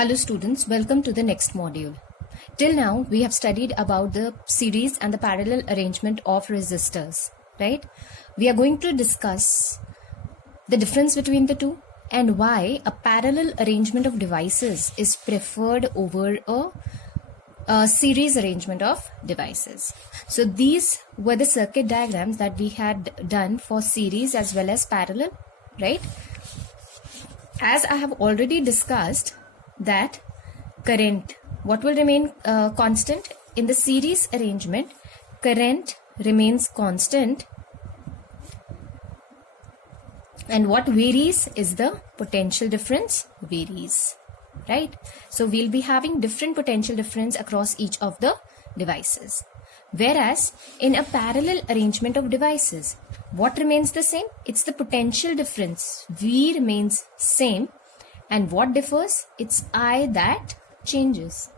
Hello students, welcome to the next module. Till now, we have studied about the series and the parallel arrangement of resistors, right? We are going to discuss the difference between the two and why a parallel arrangement of devices is preferred over a series arrangement of devices. So these were the circuit diagrams that we had done for series as well as parallel, right? As I have already discussed, that current, what will remain constant in the series arrangement? Current remains constant, and what varies is the potential difference varies, right? So we'll be having different potential difference across each of the devices. Whereas in a parallel arrangement of devices, what remains the same? It's the potential difference. V remains same. And what differs? It's I that changes,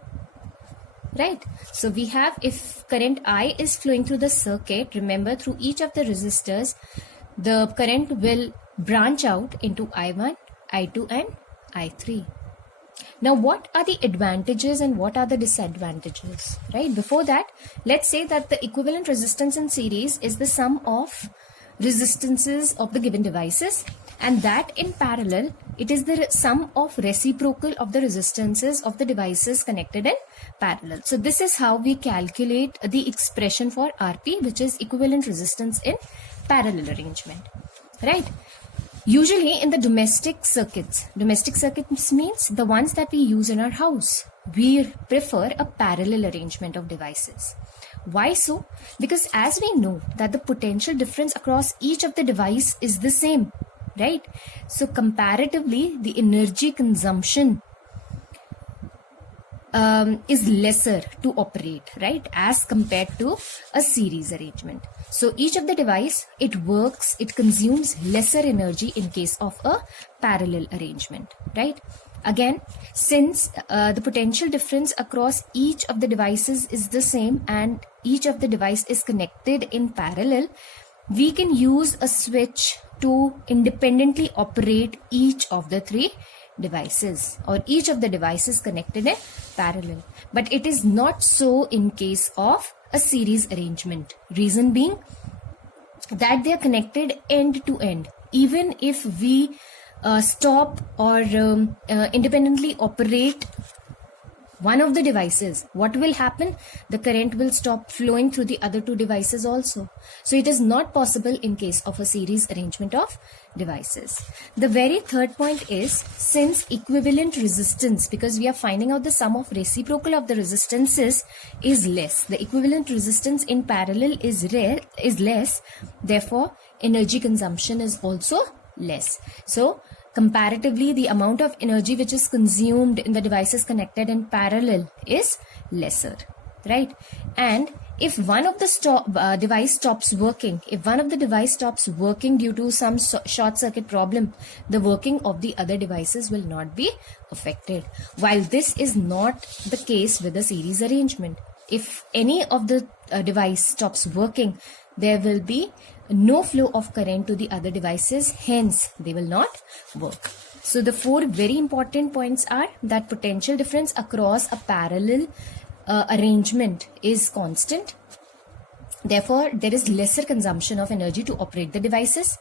right? So we have, if current I is flowing through the circuit, remember through each of the resistors, the current will branch out into I1, I2 and I3. Now, what are the advantages and what are the disadvantages, right? Before that, let's say that the equivalent resistance in series is the sum of resistances of the given devices, and that in parallel it is the sum of reciprocal of the resistances of the devices connected in parallel. So this is how we calculate the expression for RP, which is equivalent resistance in parallel arrangement, right? Usually in the domestic circuits means the ones that we use in our house, we prefer a parallel arrangement of devices. Why so? Because as we know that the potential difference across each of the device is the same, right? So comparatively, the energy consumption is lesser to operate, right, as compared to a series arrangement. So each of the device, it consumes lesser energy in case of a parallel arrangement, right? Again, since the potential difference across each of the devices is the same and each of the device is connected in parallel, we can use a switch to independently operate each of the three devices or each of the devices connected in parallel. But it is not so in case of a series arrangement. Reason being that they are connected end to end. Even if we stop or independently operate one of the devices, what will happen? The current will stop flowing through the other two devices also. So it is not possible in case of a series arrangement of devices. The very third point is, since equivalent resistance, because we are finding out the sum of reciprocal of the resistances is less, the equivalent resistance in parallel is less, therefore energy consumption is also less. So comparatively, the amount of energy which is consumed in the devices connected in parallel is lesser, right? And if one of the device stops working, due to some short circuit problem, the working of the other devices will not be affected. While this is not the case with the series arrangement. If any of the device stops working, there will be no flow of current to the other devices, hence they will not work. So the four very important points are that potential difference across a parallel arrangement is constant. Therefore, there is lesser consumption of energy to operate the devices.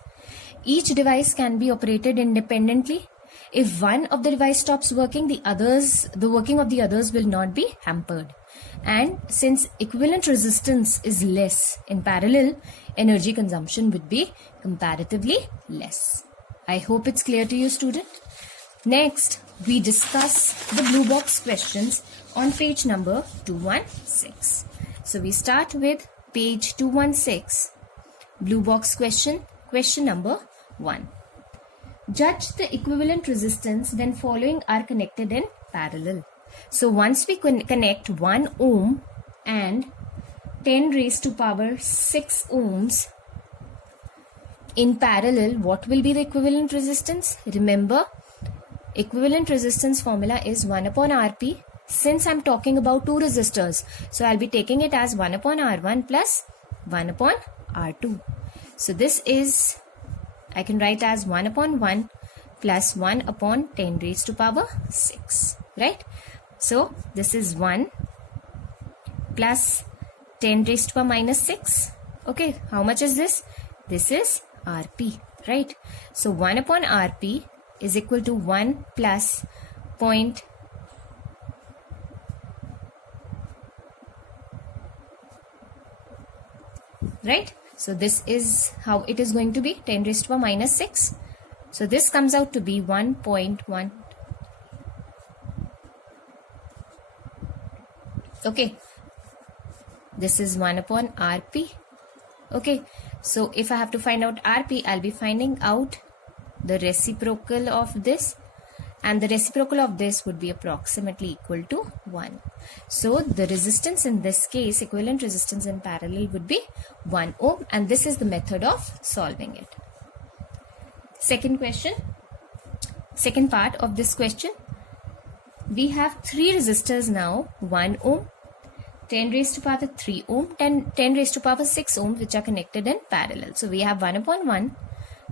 Each device can be operated independently. If one of the device stops working, the working of the others will not be hampered. And since equivalent resistance is less in parallel, energy consumption would be comparatively less. I hope it's clear to you, student. Next, we discuss the blue box questions on page number 216. So we start with page 216. Blue box question number 1. Judge the equivalent resistance when following are connected in parallel. So once we connect 1 ohm and 10 raised to power 6 ohms in parallel, what will be the equivalent resistance? Remember, equivalent resistance formula is 1 upon Rp. Since I'm talking about two resistors, so I'll be taking it as 1 upon R1 plus 1 upon R2. So this is, I can write as 1 upon 1 plus 1 upon 10 raised to power 6, right? So this is 1 plus 10 raised to power minus 6. Okay, how much is this? This is Rp, right? So 1 upon Rp is equal to 1 plus point right? So this is how it is going to be, 10 raised to power minus 6. So this comes out to be 1.1. Okay, this is 1 upon Rp. Okay, so if I have to find out Rp, I'll be finding out the reciprocal of this, and the reciprocal of this would be approximately equal to 1. So the resistance in this case, equivalent resistance in parallel, would be 1 ohm, and this is the method of solving it. Second question, second part of this question. We have 3 resistors now, 1 ohm, 10 raised to power 3 ohm, 10 raised to power 6 ohm, which are connected in parallel. So we have 1 upon 1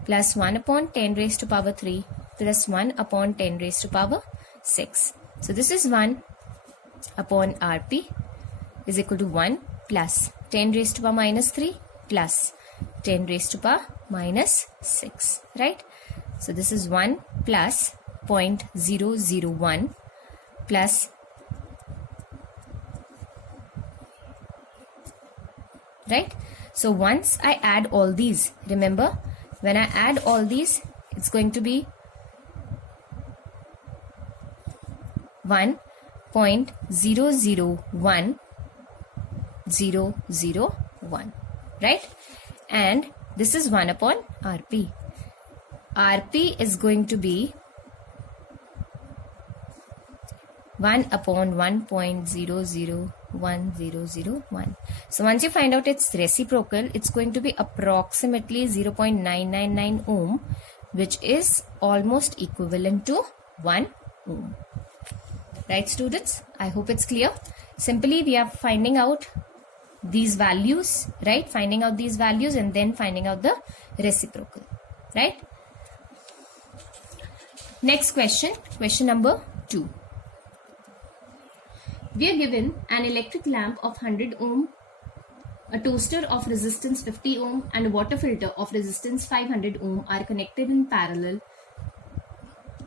plus 1 upon 10 raised to power 3 plus 1 upon 10 raised to power 6. So this is 1 upon Rp is equal to 1 plus 10 raised to power minus 3 plus 10 raised to power minus 6, right? So this is 1 plus 0.001 plus, right? So once I add all these, remember, when I add all these, it's going to be 1.001001, right? And this is 1 upon Rp. Rp is going to be 1 upon 1.001001. So once you find out its reciprocal, it's going to be approximately 0.999 ohm, which is almost equivalent to 1 ohm. Right, students? I hope it's clear. Simply we are finding out these values, right? Finding out these values and then finding out the reciprocal, right? Next question, question number 2. We are given an electric lamp of 100 ohm, a toaster of resistance 50 ohm and a water filter of resistance 500 ohm are connected in parallel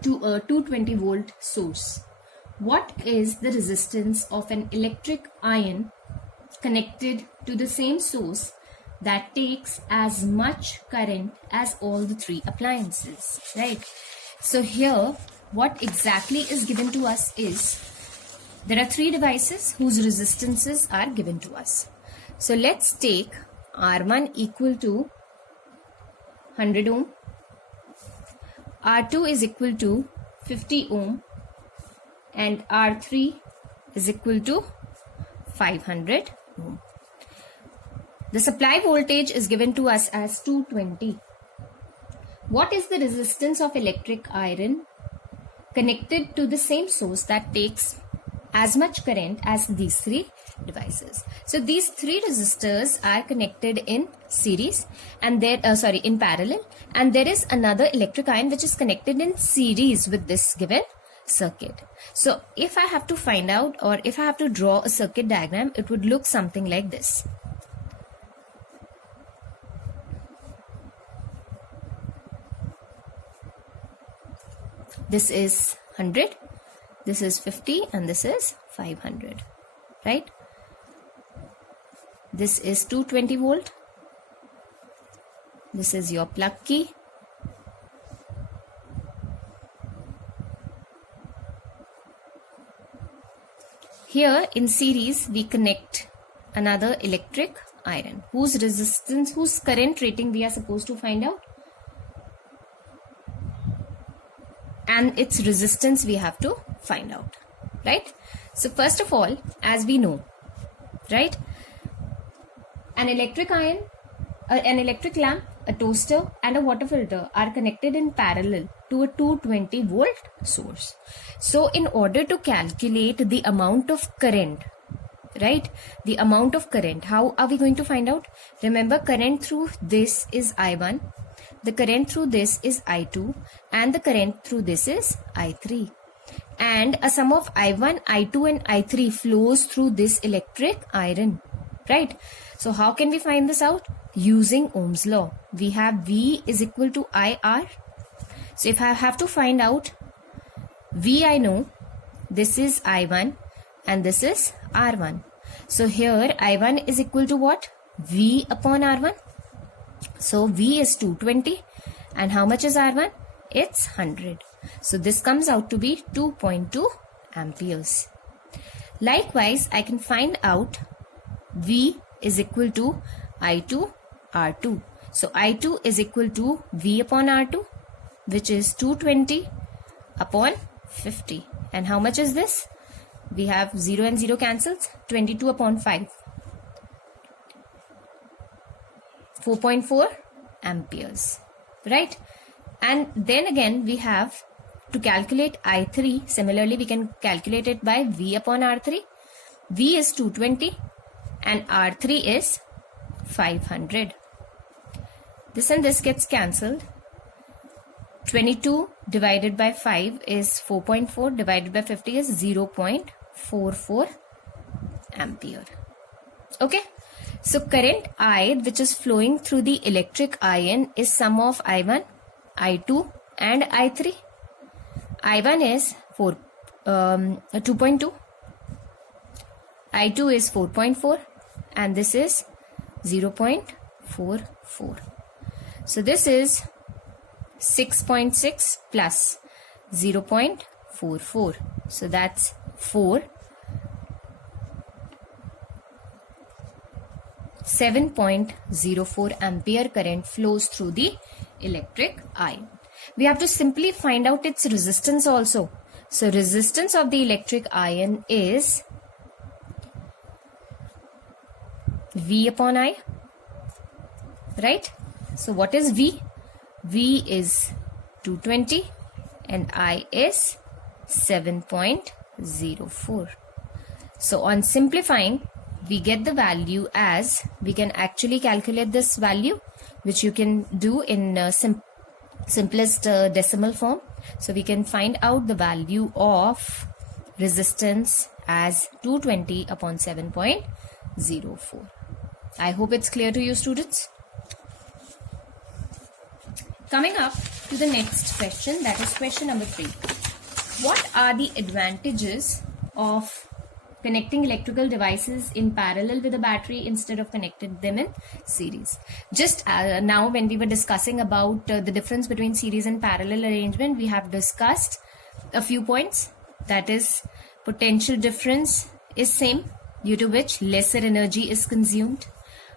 to a 220 volt source. What is the resistance of an electric iron connected to the same source that takes as much current as all the 3 appliances, right? So here what exactly is given to us is, there are 3 devices whose resistances are given to us. So let's take R1 equal to 100 ohm, R2 is equal to 50 ohm, and R3 is equal to 500 ohm. The supply voltage is given to us as 220. What is the resistance of electric iron connected to the same source that takes as much current as these 3 devices? So these 3 resistors are connected in series and there in parallel, and there is another electric iron which is connected in series with this given circuit. So if I have to find out, or if I have to draw a circuit diagram, it would look something like this. This is 100, this is 50, and this is 500, right? This is 220 volt. This is your plug key. Here in series we connect another electric iron whose resistance, whose current rating we are supposed to find out, and its resistance we have to find out, right? So first of all, as we know, right, an electric iron, an electric lamp, a toaster and a water filter are connected in parallel to a 220 volt source. So in order to calculate the amount of current, right, the amount of current, how are we going to find out? Remember, current through this is I1, the current through this is I2, and the current through this is I3. and a sum of I1, I2 and I3 flows through this electric iron, right? So how can we find this out? Using Ohm's law. We have V is equal to IR. So if I have to find out V, I know this is I1 and this is R1. So here I1 is equal to what? V upon R1. So V is 220 and how much is R1? It's 100. So this comes out to be 2.2 amperes. Likewise, I can find out V is equal to I2 R2. So I2 is equal to V upon R2, which is 220 upon 50. And how much is this? We have 0 and 0 cancels. 22 upon 5. 4.4 amperes. Right? And then again we have to calculate I3. Similarly, we can calculate it by V upon R3. V is 220 and R3 is 500. This and this gets cancelled. 22 divided by 5 is 4.4, divided by 50 is 0.44 ampere. Okay. So current I, which is flowing through the electric iron, is sum of I1, I2 and I3. I1 is 2.2. I2 is 4.4 and this is 0.44. So this is 6.6 plus 0.44. So that's 4. 7.04 ampere current flows through the electric iron. We have to simply find out its resistance also. So resistance of the electric iron is V upon I, right? So what is V? V is 220 and I is 7.04. So on simplifying, we get the value as, we can actually calculate this value, which you can do in simplest decimal form. So we can find out the value of resistance as 220 upon 7.04. I hope it's clear to you, students. Coming up to the next question, that is question number 3. What are the advantages of connecting electrical devices in parallel with a battery instead of connecting them in series? Just now when we were discussing about the difference between series and parallel arrangement, we have discussed a few points. That is, potential difference is same, due to which lesser energy is consumed.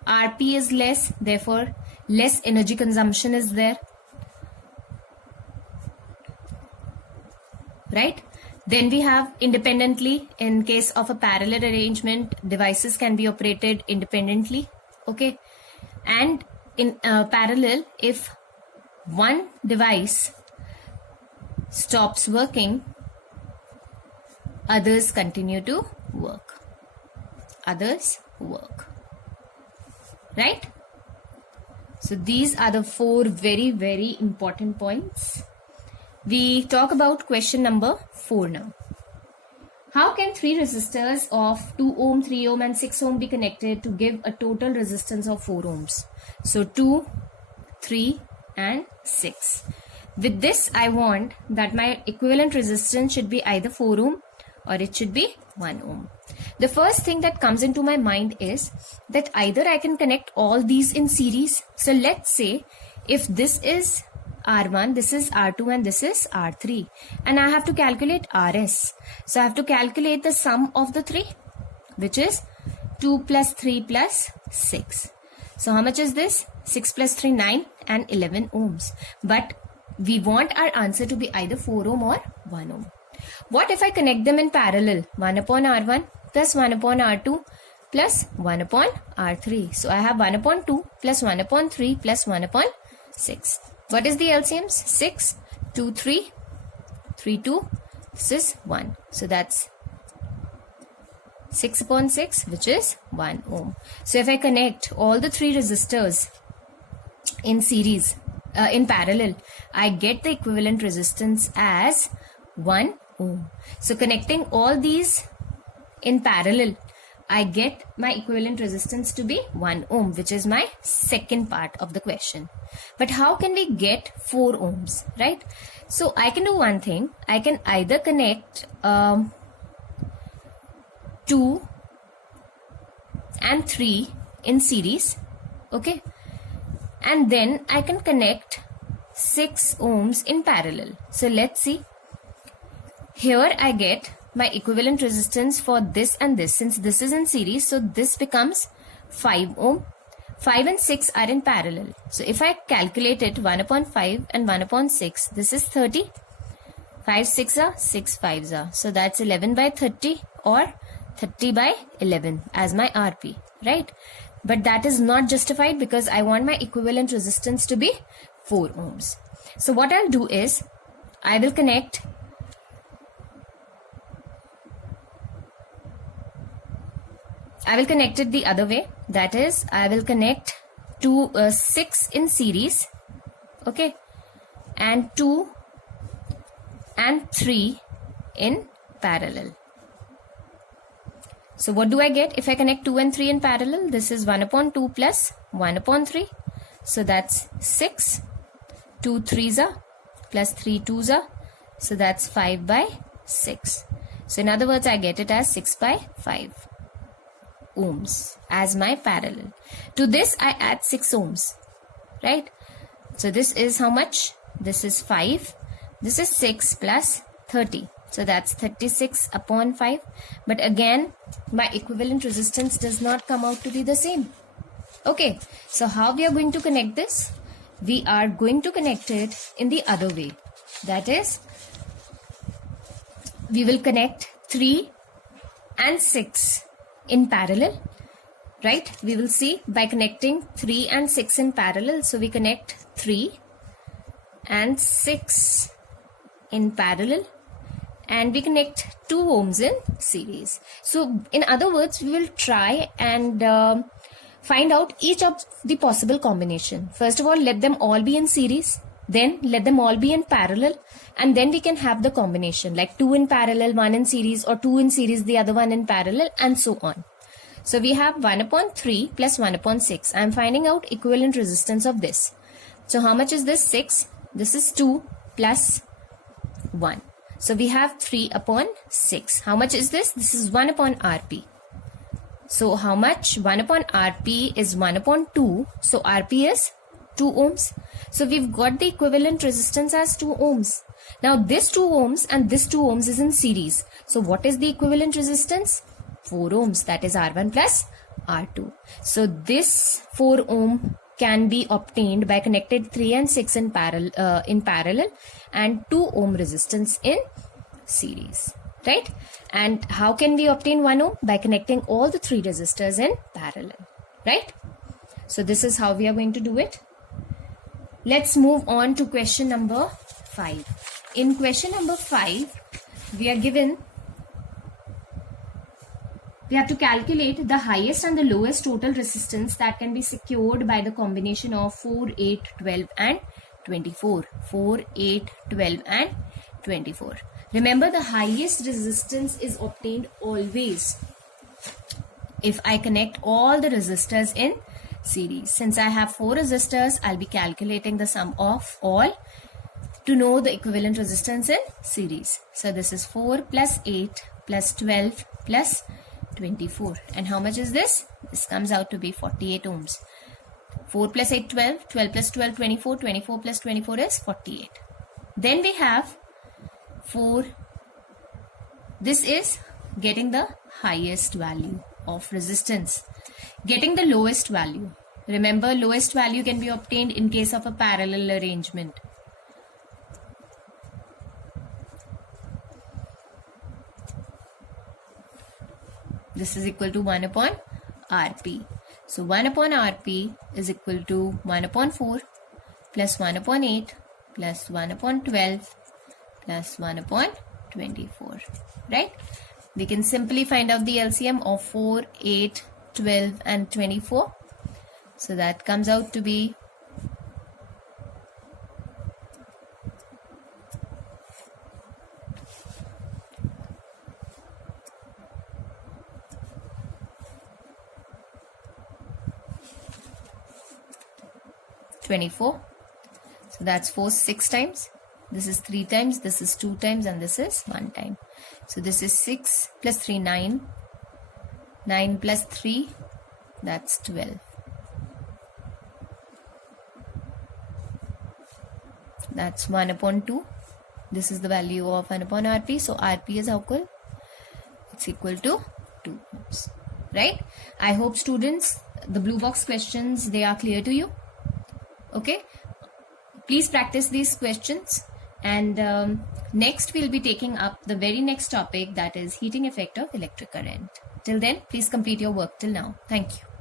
RP is less, therefore less energy consumption is there. Right? Then we have independently. In case of a parallel arrangement, devices can be operated independently. Okay. And in parallel, if one device stops working, others continue to work. Others work. Right? So these are the 4 very, very important points. We talk about question number 4 now. How can 3 resistors of 2 ohm, 3 ohm and 6 ohm be connected to give a total resistance of 4 ohms? So 2, 3 and 6. With this, I want that my equivalent resistance should be either 4 ohm or it should be 1 ohm. The first thing that comes into my mind is that either I can connect all these in series. So let's say if this is R1, this is R2 and this is R3, and I have to calculate RS. So I have to calculate the sum of the 3, which is 2 plus 3 plus 6. So how much is this? 6 plus 3, 9 and 11 ohms. But we want our answer to be either 4 ohm or 1 ohm. What if I connect them in parallel? 1 upon R1 plus 1 upon R2 plus 1 upon R3. So I have 1 upon 2 plus 1 upon 3 plus 1 upon 6. What is the LCMs? 6, 2, 3, 3, 2, this is 1. So that's 6 upon 6, which is 1 ohm. So if I connect all the 3 resistors in series, in parallel, I get the equivalent resistance as 1 ohm. So connecting all these in parallel, I get my equivalent resistance to be 1 ohm, which is my second part of the question. But how can we get 4 ohms, right? So I can do one thing. I can either connect 2 and 3 in series, okay? And then I can connect 6 ohms in parallel. So let's see. Here I get my equivalent resistance for this and this. Since this is in series, so this becomes 5 ohm. 5 and 6 are in parallel. So if I calculate it, 1 upon 5 and 1 upon 6, this is 30. 5 6 are, 6 5s are. So that's 11 by 30 or 30 by 11 as my RP, right? But that is not justified because I want my equivalent resistance to be 4 ohms. So what I'll do is, I will connect it the other way. That is, I will connect 6 in series, okay, and 2 and 3 in parallel. So what do I get if I connect 2 and 3 in parallel? This is 1 upon 2 plus 1 upon 3. So that's 6. 2 3s are plus 3 2s are. So that's 5 by 6. So in other words, I get it as 6 by 5 ohms as my parallel. To this, I add 6 ohms, right? So this is how much? This is 5. This is 6 plus 30. So that's 36 upon 5. But again, my equivalent resistance does not come out to be the same. Okay, so how we are going to connect this? We are going to connect it in the other way. That is, we will connect 3 and 6 in parallel, right? We will see by connecting 3 and 6 in parallel. So we connect 3 and 6 in parallel, and we connect 2 ohms in series. So in other words, we will try and find out each of the possible combination. First of all, let them all be in series, then let them all be in parallel, and then we can have the combination like 2 in parallel, 1 in series, or 2 in series, the other one in parallel, and so on. So we have 1 upon 3 plus 1 upon 6. I am finding out equivalent resistance of this. So how much is this? 6. This is 2 plus 1. So we have 3 upon 6. How much is this? This is 1 upon RP. So how much? 1 upon RP is 1 upon 2. So RP is 2 ohms. So we've got the equivalent resistance as 2 ohms. Now this 2 ohms and this 2 ohms is in series. So what is the equivalent resistance? 4 ohms. That is R1 plus R2. So this 4 ohm can be obtained by connected 3 and 6 in parallel and 2 ohm resistance in series, right? And how can we obtain 1 ohm? By connecting all the 3 resistors in parallel, right? So this is how we are going to do it. Let's move on to question number 5. In question number 5, we are given, we have to calculate the highest and the lowest total resistance that can be secured by the combination of 4, 8, 12 and 24. 4, 8, 12 and 24. Remember, the highest resistance is obtained always if I connect all the resistors in series. Since I have 4 resistors, I'll be calculating the sum of all to know the equivalent resistance in series. So this is 4 plus 8 plus 12 plus 24. And how much is this? This comes out to be 48 ohms. 4 plus 8, 12. 12 plus 12, 24. 24 plus 24 is 48. Then we have 4. This is getting the highest value of resistance. Getting the lowest value. Remember, lowest value can be obtained in case of a parallel arrangement. This is equal to 1 upon RP. So 1 upon RP is equal to 1 upon 4 plus 1 upon 8 plus 1 upon 12 plus 1 upon 24. Right? We can simply find out the LCM of 4, 8, 12 and 24. So that comes out to be 24. So that's 4 6 times. This is 3 times, this is 2 times, and this is 1 time. So this is 6 plus 3, 9. 9 plus 3, that's 12. That's 1 upon 2. This is the value of 1 upon Rp. So Rp is equal. It's equal to 2 ohms. Right? I hope students, the blue box questions, they are clear to you. Okay? Please practice these questions. And next we'll be taking up the very next topic, that is heating effect of electric current. Till then, please complete your work till now. Thank you.